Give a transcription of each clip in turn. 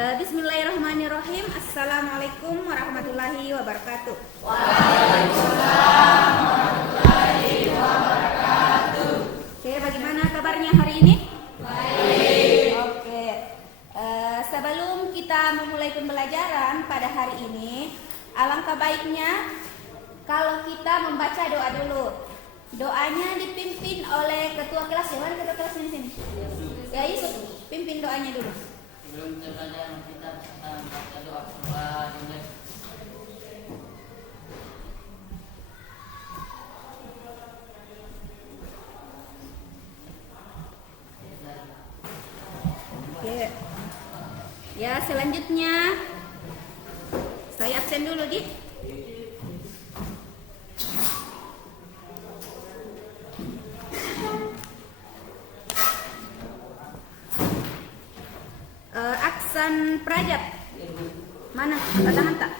Bismillahirrahmanirrahim. Assalamualaikum warahmatullahi wabarakatuh. Waalaikumsalam warahmatullahi wabarakatuh. Oke, bagaimana kabarnya hari ini? Baik. Oke, sebelum kita memulai pembelajaran pada hari ini, alangkah baiknya kalau kita membaca doa dulu. Doanya dipimpin oleh ketua kelas. Mana ketua kelas ini sini? Ya Yusuf, pimpin doanya dulu. Sebelum kita belajar, kita baca doa dulu. Oke. Ya, selanjutnya saya absen dulu, Di. Aksan Prajat. Mana? Angkat tangan tak?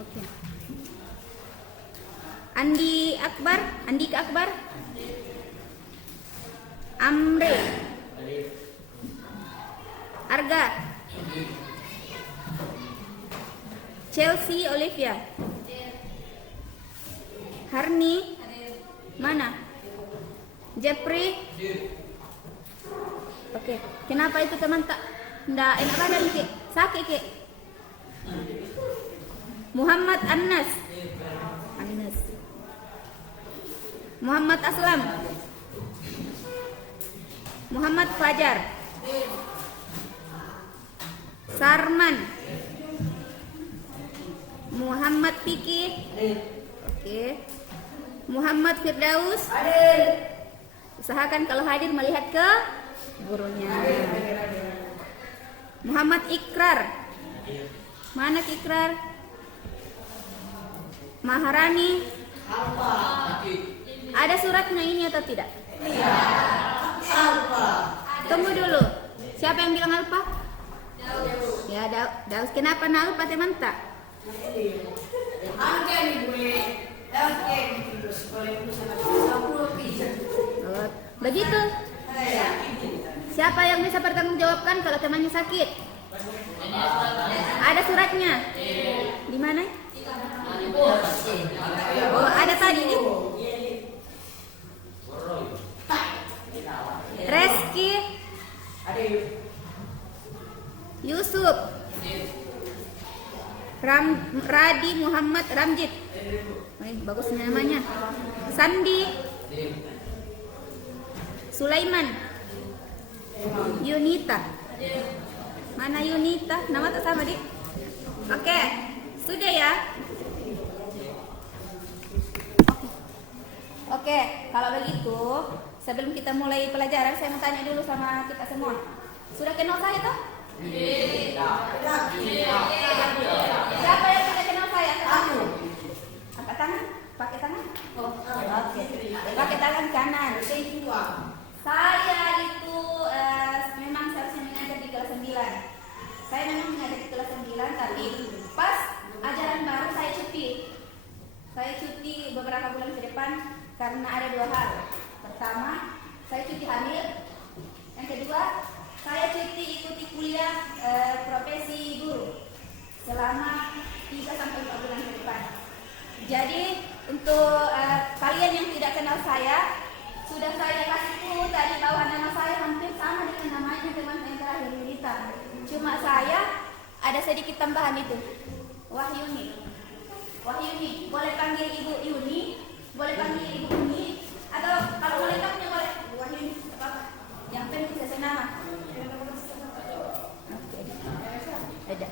Oke. Andika Akbar. Amre. Arga. Chelsea Olivia. Harni. Mana? Jeffrey. Oke. Kenapa itu teman tak? Nggak enak badan Ki? Sakit Ki? Muhammad Anas. Muhammad Aslam. Muhammad Fajar. Sarman. Muhammad Piki. Oke. Muhammad Firdaus. Usahakan kalau hadir melihat ke gurunya. Muhammad Ikrar. Mana Ikrar? Maharani. Ada suratnya ini atau tidak? Tunggu dulu. Siapa yang bilang Alfa? Ya, Daus. Kenapa na Alfa teman tak? Begitu. Siapa yang bisa bertanggungjawabkan kalau temannya sakit? Ada suratnya. Di mana? Oh, ada tadi. Reski. Yusuf. Radi Muhammad Ramjid. Bagus namanya. Sandi. Sulaiman. Yunita. Mana Yunita? Nama tak sama, Dik? Oke. Sudah ya? Oke, kalau begitu sebelum kita mulai pelajaran saya mau tanya dulu sama kita semua. Sudah kenal saya toh? Siapa yang sudah kenal saya? Aku. Angkat tangan. Pakai tangan? Oke. Pakai tangan kanan. Saya itu memang seharusnya mengajar di kelas 9. Saya memang mengajar di kelas 9, tapi pas ajaran baru saya cuti. Saya cuti beberapa bulan ke depan karena ada dua hal. Pertama, saya cuti hamil. Yang kedua, saya cuti ikuti kuliah profesi guru selama 3-4 bulan ke depan. Jadi untuk kalian yang tidak kenal saya, sudah saya kasih clue tadi bahwa nama saya hampir sama dengan namanya teman yang terakhir Yunita. Cuma saya ada sedikit tambahan itu. Wahyuni. Boleh panggil Ibu Yuni, boleh panggil Ibu Uni, atau kalau lengkapnya boleh Wahyuni, apa-apa. Yang penting bisa senama. Oke. Ada.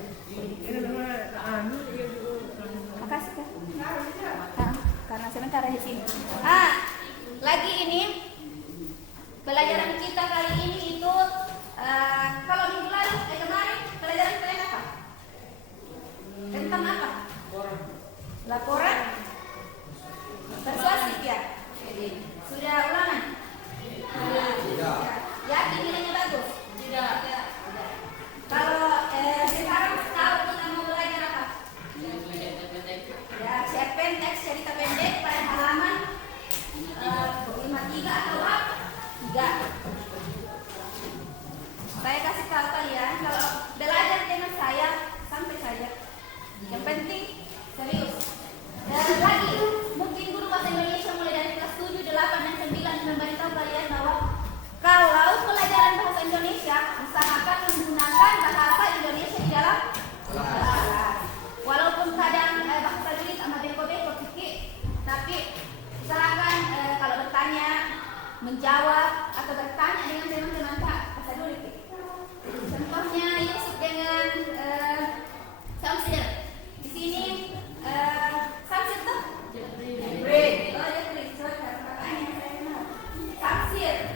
Makasih Kak. Karena sebentar di sini. Lagi ini pelajaran kita kali ini itu kalau minggu lalu kemarin pelajaran kalian apa? Tentang apa? Laporan persuasif ya. Sudah ulangan? Tidak. Yakin nilainya bagus? Tidak. Kalau sekarang tahu kita mau belajar apa? Ya, cerpen teks cerita pendek pada halaman 53 atau 3. Saya kasih tahu kalian kalau belajar dengan menjawab atau bertanya dengan teman-teman Pak Pasaduri. Contohnya Yusuf dengan Samsir. Di sini Samsir tuh Jepri. Oh Jepri, sorry kakaknya saya kenal. Samsir.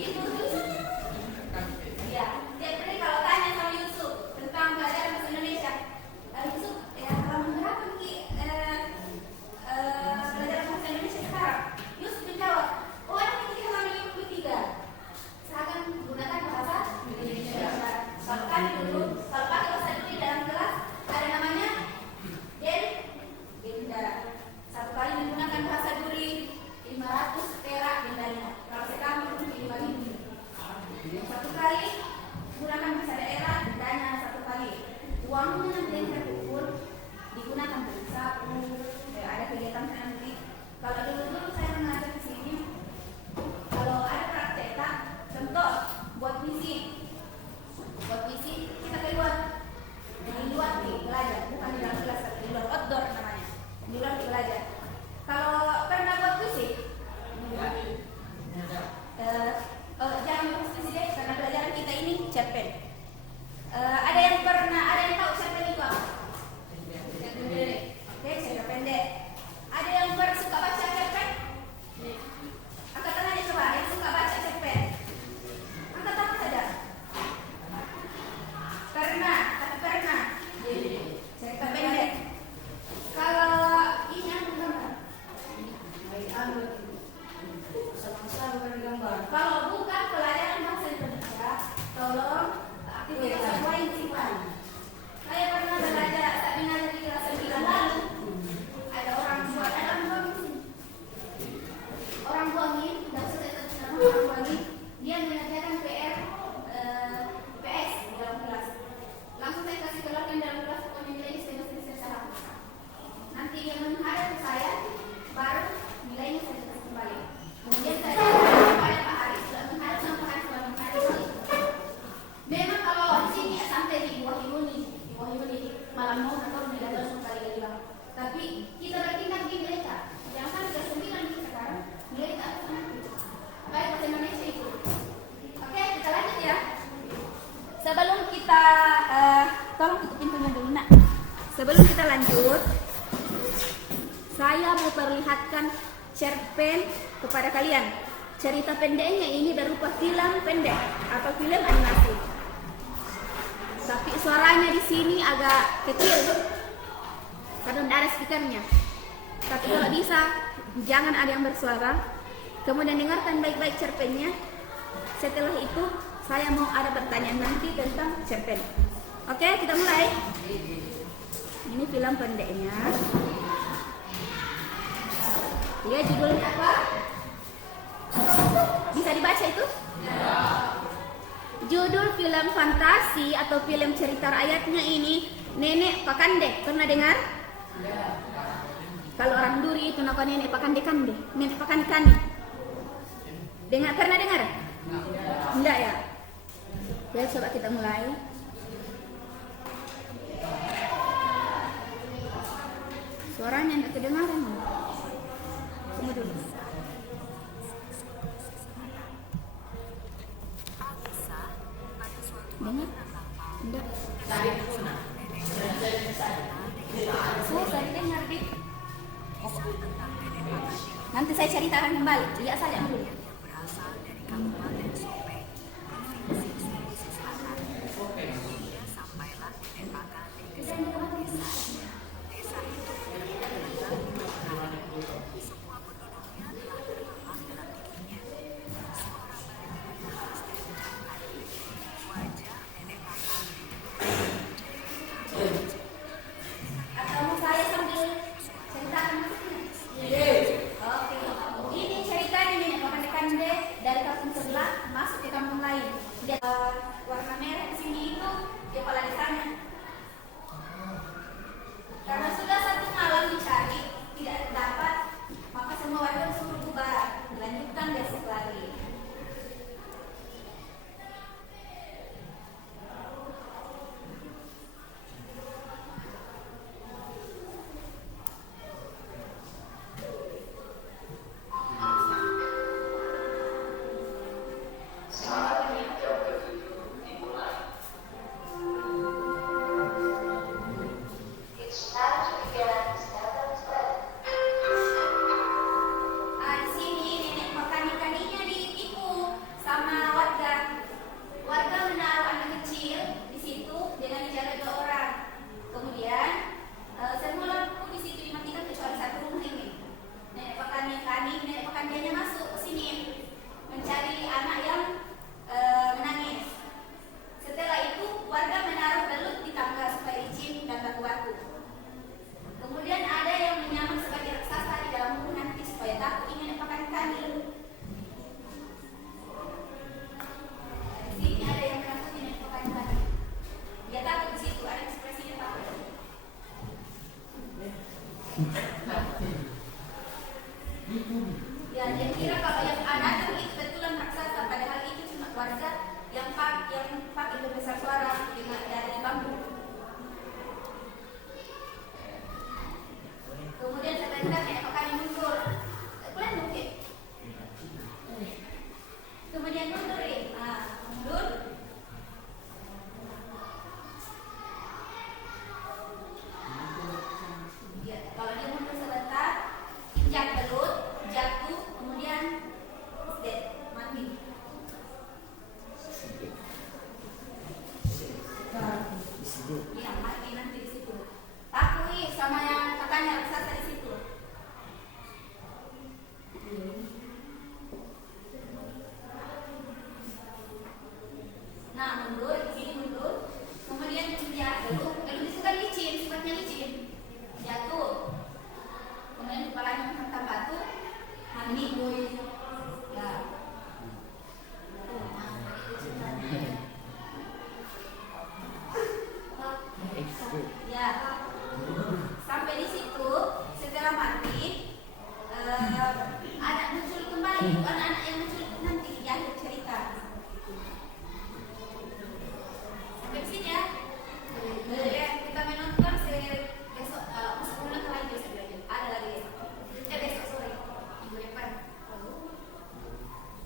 Itu Yusuf. Ya, Jepri kalau tanya sama Yusuf tentang pelajaran bahasa Indonesia, Yusuf ya kalau menerapkan pelajaran bahasa Indonesia sekarang, Yusuf menjawab, oh ada ketika kami 23. Saya akan gunakan bahasa Indonesia. Kalau kami dulu, kalau pakai bahasa Indonesia dalam kelas, ada namanya denda. Satu kali menggunakan bahasa Duri 500 perak dendanya. Kalau sekarang mungkin 5.000. Satu kali gunakan bahasa daerah dendanya satu kali. Uangnya nanti yang terkumpul digunakan beli sapu. Ada kegiatan saya nanti. Kalau dulu saya mengajar di sini, kalau ada praktek, contoh buat misi kita keluar di luar belajar, bukan di dalam kelas, tapi di luar outdoor namanya, di luar belajar. Kalau pernah buat puisi, jangan buat puisi deh, karena pelajaran kita ini cerpen. Ada yang tahu cerpen itu apa? Oke, cerita pendek. Ada yang suka baca cerpen? Angkat tangannya coba, yang suka baca cerpen. Angkat tangan saja. Pernah. Cerita pendek. Kalau ini aku gambar. Kalau bukan pelajaran bahasa Indonesia, tolong aktivitas sesuai simpan. Saya pernah belajar saat mengajar di kelas 9 lalu. Ada orang buangin, dia mengerjakan PS di dalam kelas. Langsung saya kasih keluarkan dalam kelas, pokoknya nilainya saya salah. Nanti dia menghadap ke saya, baru nilainya saya kasih kembali. Kemudian saya kepada Pak Haris, sudah menghadap sama Pak Haris. Memang kalau di sini sampai di bawah ini malam mau atau tidak tahu sekali lagi bang. Tapi kita bertingkat di mereka. Yang kan ke 9 ini sekarang nilai kita baik bahasa Indonesia itu. Oke, kita lanjut ya. Sebelum kita tolong tutup pintunya dulu nak. Sebelum kita lanjut, saya mau perlihatkan cerpen kepada kalian. Cerita pendeknya ini berupa film pendek atau film animasi. Tapi suaranya di sini agak kecil karena tidak ada speakernya. Tapi kalau bisa jangan ada yang bersuara. Kemudian dengarkan baik-baik cerpennya. Setelah itu saya mau ada pertanyaan nanti tentang cerpen. Oke, kita mulai. Ini film pendeknya. Ya, judulnya apa? Bisa dibaca itu? Ya. Judul film fantasi atau film cerita rakyatnya ini Nenek Pakande. Pernah dengar? Ya. Kalau orang Duri itu nama Nenek Pakande Kande. Nenek Pakande Kande. Pernah dengar? Enggak ya? Ya, coba kita mulai. Suaranya enggak kedengaran. Tunggu dulu. Dengar? Enggak. Saya dengar di. Nanti saya ceritakan kembali. Lihat saja dulu. Warna merah di sini itu kepala desanya. Karena sudah satu malam dicari tidak dapat, maka semua warga disuruh bubar, dilanjutkan besok lagi.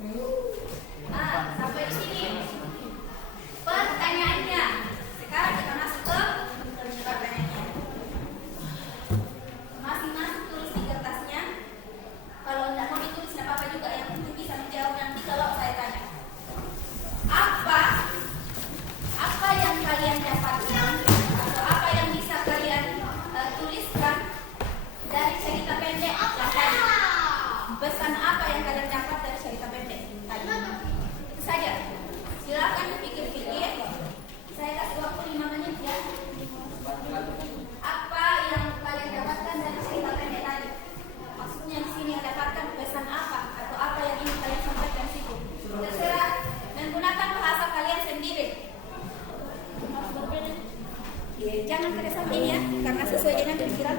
Nah, sampai di sini pertanyaannya. Sekarang kita masuk ke pertanyaannya. Masing-masing tulis di kertasnya. Kalau tidak mau ditulis tidak apa-apa juga, yang penting bisa menjawab nanti kalau saya tanya. Apa yang kalian dapatkan atau apa yang bisa kalian tuliskan dari cerita pendek tadi? Pesan apa yang kalian dapat dari cerita pendek tadi? Itu saja. Silakan dipikir-pikir. Saya kasih waktu 5 menit ya. Apa yang kalian dapatkan dari cerita pendek tadi? Maksudnya di sini dapatkan pesan apa atau apa yang ingin kalian sampaikan di situ? Terserah, menggunakan bahasa kalian sendiri. Ya, jangan keresan ini ya, karena sesuai dengan pikiran.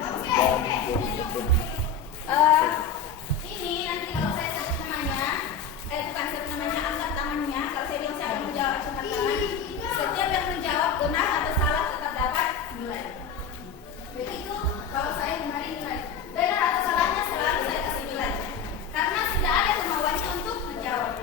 Ini nanti kalau saya sebut namanya, bukan sebut namanya, angkat tangannya. Kalau saya bilang siapa yang menjawab, angkat tangan. Setiap yang menjawab benar atau salah tetap dapat nilai. Begitu kalau saya kemarin nilai. Benar atau salahnya selalu saya kasih nilai. Karena sudah ada kemauannya untuk menjawab.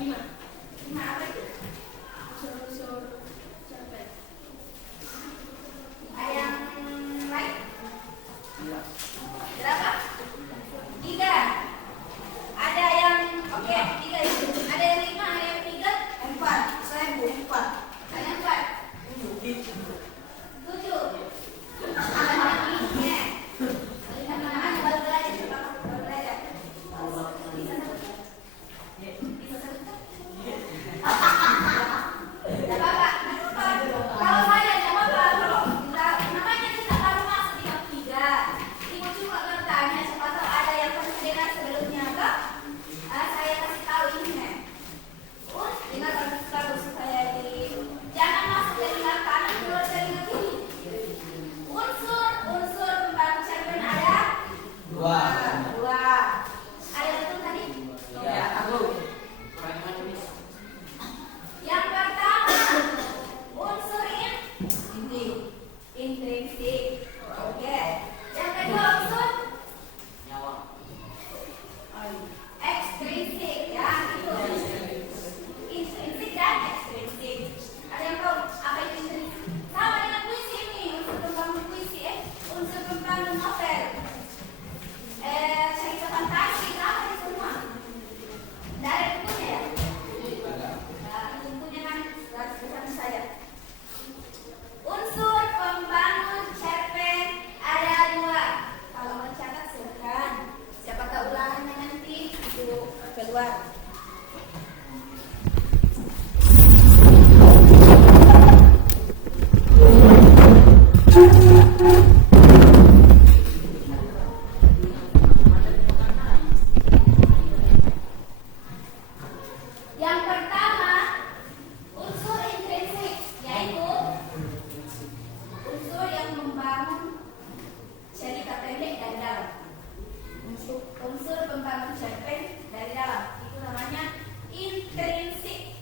Lima apa itu? Ada yang lain? Berapa? 3. Ada yang oke, 3 itu. Ada yang 5, ada yang 3, 4. Saya 4. Ada yang 4. 7. Intrinsik. Oke. Yang kedua unsur ekstrinsik. Ya, itu. Intrinsik dan ekstrinsik. Ada yang tahu apa itu intrinsik? Sama dengan puisi ini, unsur pembangun puisi, unsur pembangun novel. Cerita fantasi, apa itu semua? Dari bukunya ya? Nah, itu bukunya kan garis besar saya. Unsur pembangun cerpen ada 2. Kalau mencatat silakan. Siapa tahu ulangannya nanti itu keluar. Yang pertama, unsur intrinsik, yaitu unsur yang membangun cerita pendek dari dalam. Unsur pembangun cerpen dari dalam itu namanya intrinsik.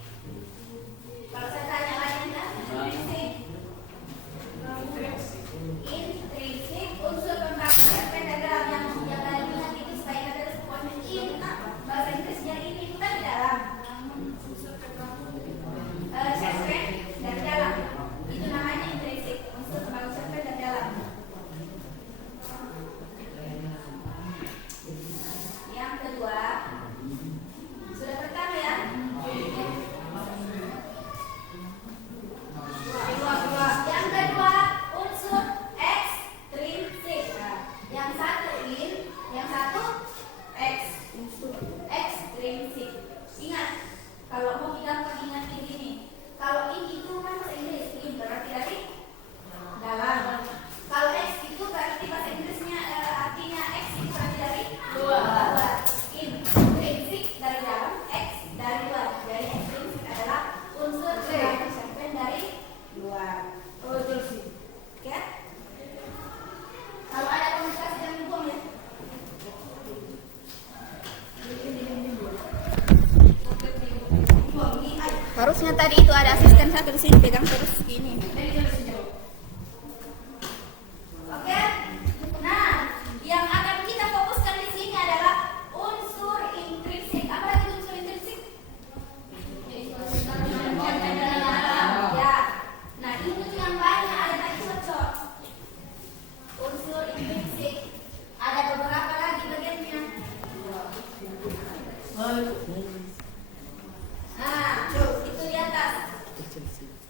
Kalau saya tanya lain kan, intrinsik unsur pembangun cerpen dari dalam yang dari ingat itu supaya kita terus pokoknya in bahasa Inggrisnya ini itu kan di dalam. Cerpen dari dalam itu namanya intrinsik, unsur pembangun cerpen dari dalam. Yang kedua, sudah pertama ya. Yang kedua, unsur ekstrinsik. Yang satu in, yang satu ekstrinsik. Ingat, kalau mau kita ingat ini, kalau in itu kan bahasa Inggris, in berarti dari dalam. Kalau X itu berarti bahasa Inggrisnya artinya X itu berarti dari luar. Intrinsik dari dalam, X dari luar. Jadi ekstrinsik adalah unsur pembangun cerpen dari luar. Betul sih. Oke? Kalau ada komunikasi jangan dibuang ya. Harusnya tadi itu ada asisten satu di sini pegang terus gini. Oke. Nah, yang akan kita fokuskan di sini adalah unsur intrinsik. Apa itu unsur intrinsik? Ya. Nah, itu yang banyak ada tadi cocok. Unsur intrinsik. Ada beberapa lagi bagiannya. Nah, itu di atas.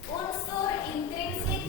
Unsur intrinsik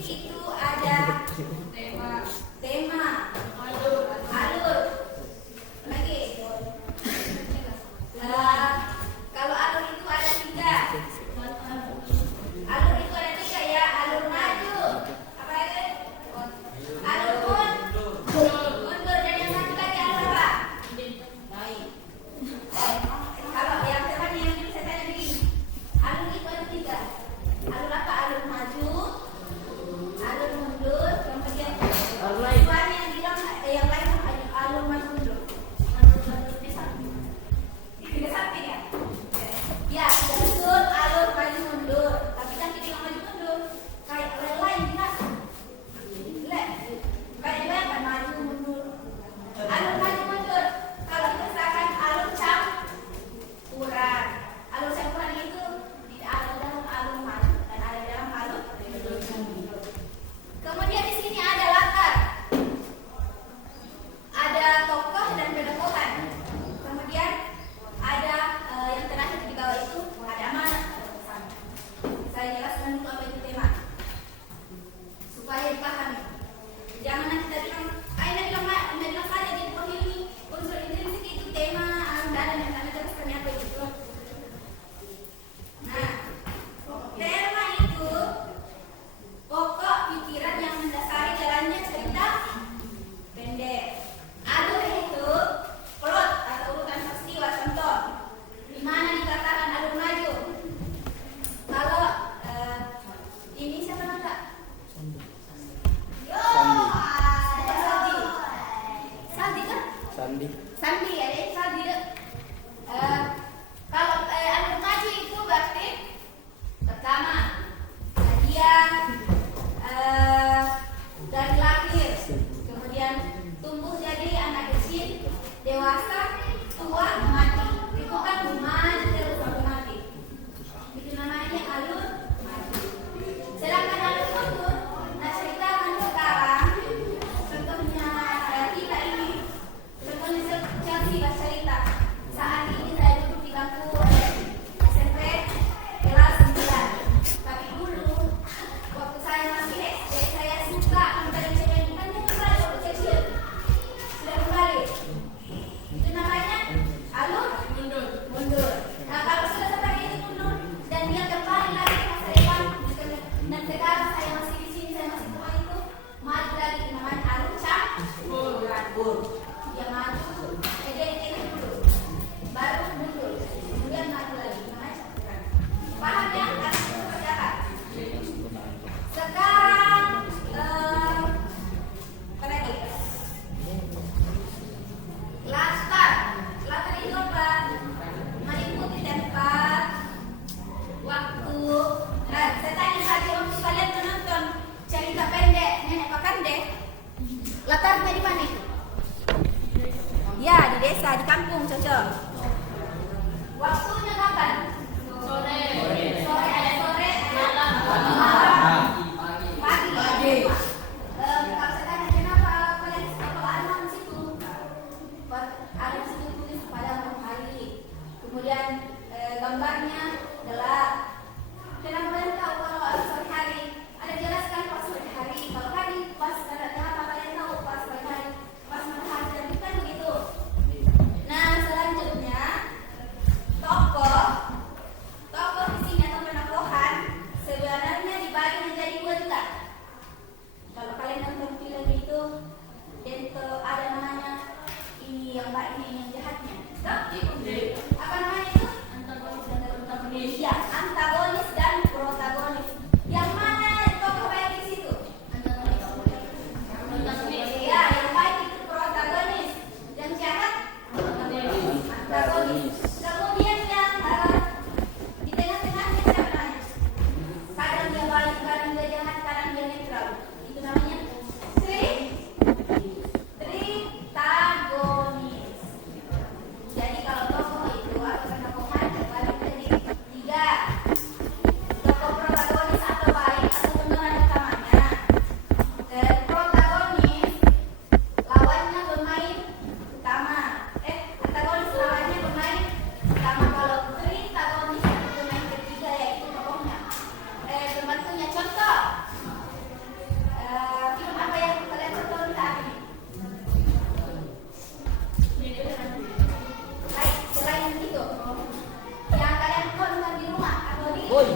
Ya,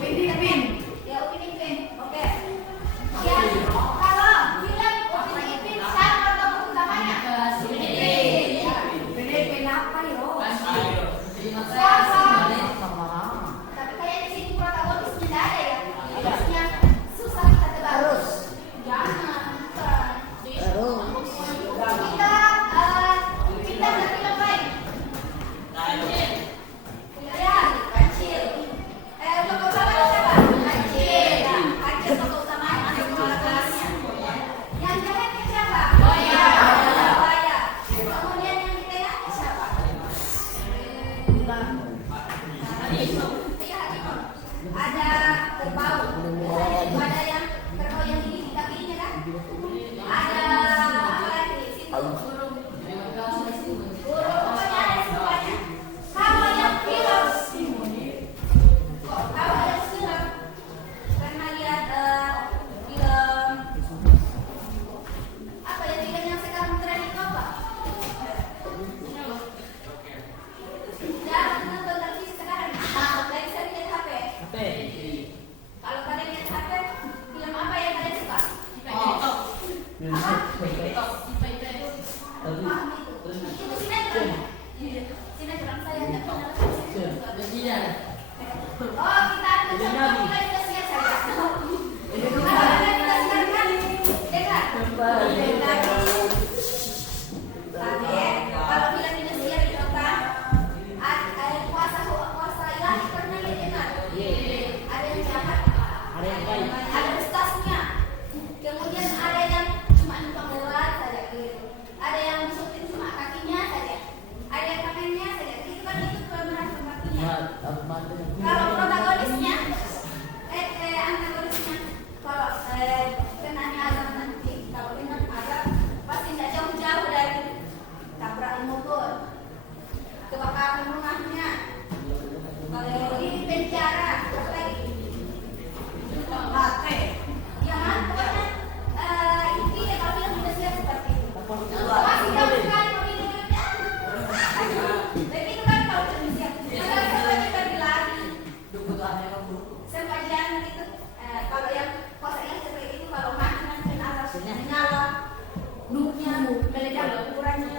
Upin Ipin. Oke. Ya, kalau bilang Upin Ipin siapa tokoh utamanya? Upin Ipin apa yo? Siapa? Tapi kayak di sini protagonisnya tidak ada ya. Harusnya susah kita tebak. Jangan. Kita nanti lebay. Ya, kecil. Tokoh utamanya siapa? Kecil. Kecil tokoh utamanya. Yang jeleknya siapa? Buaya. Kemudian yang di tengahnya siapa? Ada kerbau. Ada yang kerbau yang ini kakinya kan? Ada apa lagi? Situ. Burung. Pokoknya ada semuanya. Kalau yang film, kalau yang film, pernah lihat film apa ya, film yang sekarang tren itu apa? Jarang nonton televisi sekarang. Dari sering lihat HP. Kalau kalian lihat HP, film apa yang kalian suka? Apa? Paham itu. Itu sinetron. Sinetron saya nggak pernah sinetron. Oh, kita mulai sudah siap saya. Kita siapkan. Dengar. Kalau film Indonesia itu kan puasa ilahi pernah lihat dengar? Ada yang jahat, ada ustaznya, kemudian ada yang cuma numpang lewat saja gitu, ada yang disutin cuma kakinya saja, ada yang tangannya saja, itu kan itu pemeran kakinya. Kalau protagonisnya, antagonisnya, kalau kenanya azab nanti, kalau kena azab pasti tidak jauh-jauh dari tabrak motor, kebakaran rumahnya, kalau di penjara, apa lagi? Ya kan, pokoknya ini deh kalau film Indonesia seperti itu. Masih jauh sekali kalau ini begitu kan kalau Indonesia. Maka sampai kita berlari, sampai jangan gitu. Kalau yang puasa yang seperti itu, kalau makan kena atas menyala, nuknya meledak ukurannya.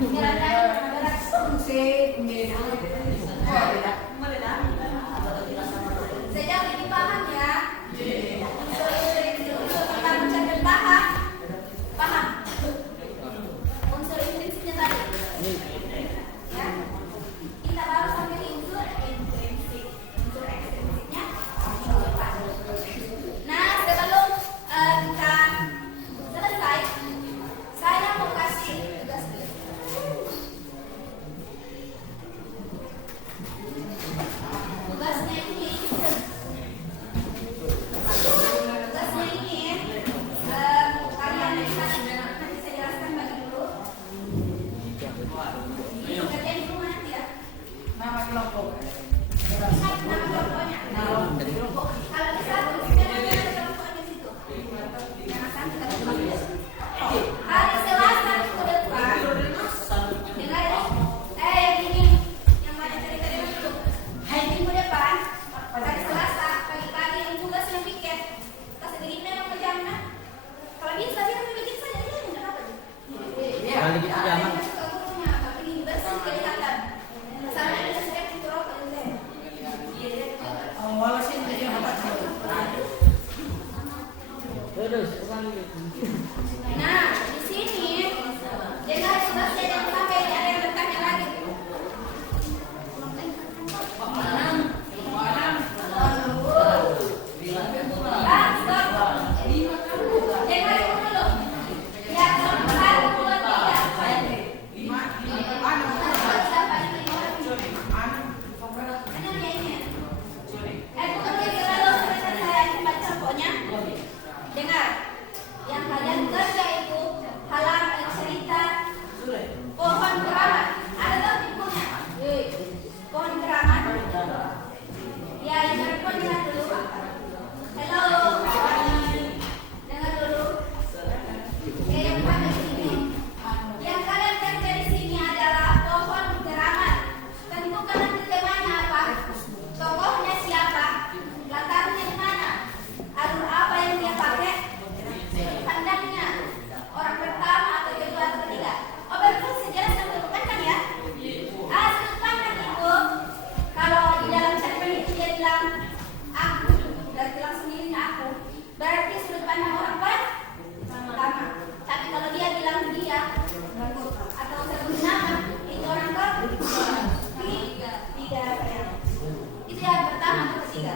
Jangan ada nyerang sejauh ini paham ya? Unsur pertama dan paham? Unsur intrinsipnya tadi. Ya. Kita baru sampai di unsur intrinsik. Unsur ekstrinsiknya paham. Nah, sebelum kita selesai, saya mau kasih tugas dulu. Tugasnya ini kalian nanti saya jelaskan bagi dulu. Ini kerjaan di rumah nanti ya. Nama kelompoknya. Kalau bisa ada kelompoknya di situ. Jangan sampai kita lupa. Hari Selasa minggu depan. Dengar ya. Yang ini yang mana cerita itu. Hari minggu depan. Hari Selasa pagi-pagi yang tugas yang bikin. Kasih begini memang pejamnya. Kalau bisa sih kami bikin saja dia enggak apa-apa. Kalau gitu jangan. Tapi ini bersih kelihatan. Sana ada sedang turun ke dalam. Wala sih jadi apa sih? Terus, Nah, di sini dengar tugasnya jangan sampai ada yang bertanya lagi. Dengar dulu. Ya, 1, 2, 3. Siapa ini? Dengar, yang kalian kerja itu halaman cerita pohon keramat. Ada tak bukunya? Pohon keramat. Ya, yang telepon dengar dulu. Halo, dengar dulu. Yang pada sini, yang kalian kerja di sini adalah pohon keramat. Tentukan nanti temanya apa? berarti sudut pandang orang pertama. Tapi kalau dia bilang dia atau sebut nama, itu orang ketiga. Tiga sayang. Itu yang pertama atau ketiga.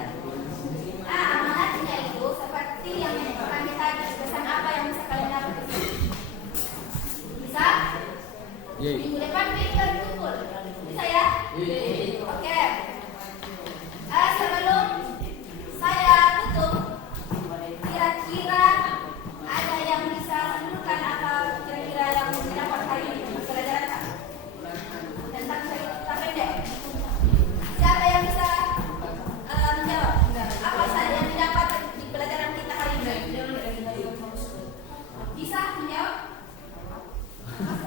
Nah, amanatnya itu seperti yang kami tadi. Pesan apa yang bisa kalian dapat di sini? Bisa? Minggu depan kita kumpul. Bisa ya? Oke. Sebelum saya tutup, kira-kira ada yang bisa sebutkan apa kira-kira yang didapat hari ini pelajaran Kak? Tentang cerita pendek. Siapa yang bisa menjawab? Apa saja yang didapat di pelajaran kita hari ini? Bisa menjawab?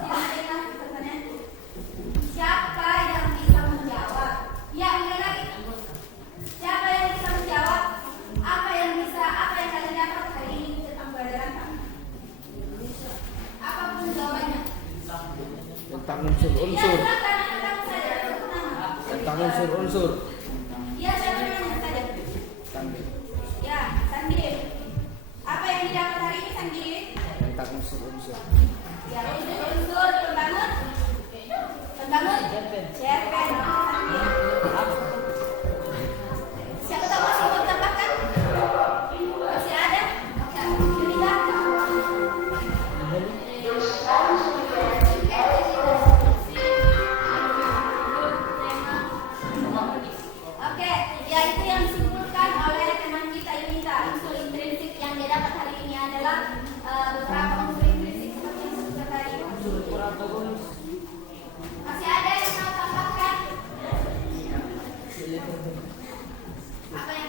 Masih ada pertanyaan? Siapa yang bisa menjawab? Ya, mulai lagi. Siapa yang bisa menjawab? Apa yang kalian dapat hari ini tentang pelajaran kami? Apapun jawabannya. Tentang Ya, unsur-unsur. silakan kamu saja. Sebut nama. Tentang unsur-unsur. Ya, siapa namanya saja? Ya, Sandi. Apa yang didapat hari ini, Sandi? Tentang unsur-unsur. Ya, unsur pembangun. Cerpen. Sandi. Siapa tahu masih mau tambahkan? Masih ada? Yunita? Oke, ya itu yang disimpulkan oleh teman kita Yunita. Unsur intrinsik yang dia dapat hari ini adalah beberapa unsur intrinsik seperti yang disebutkan tadi. Masih ada yang mau tambahkan? Apa yang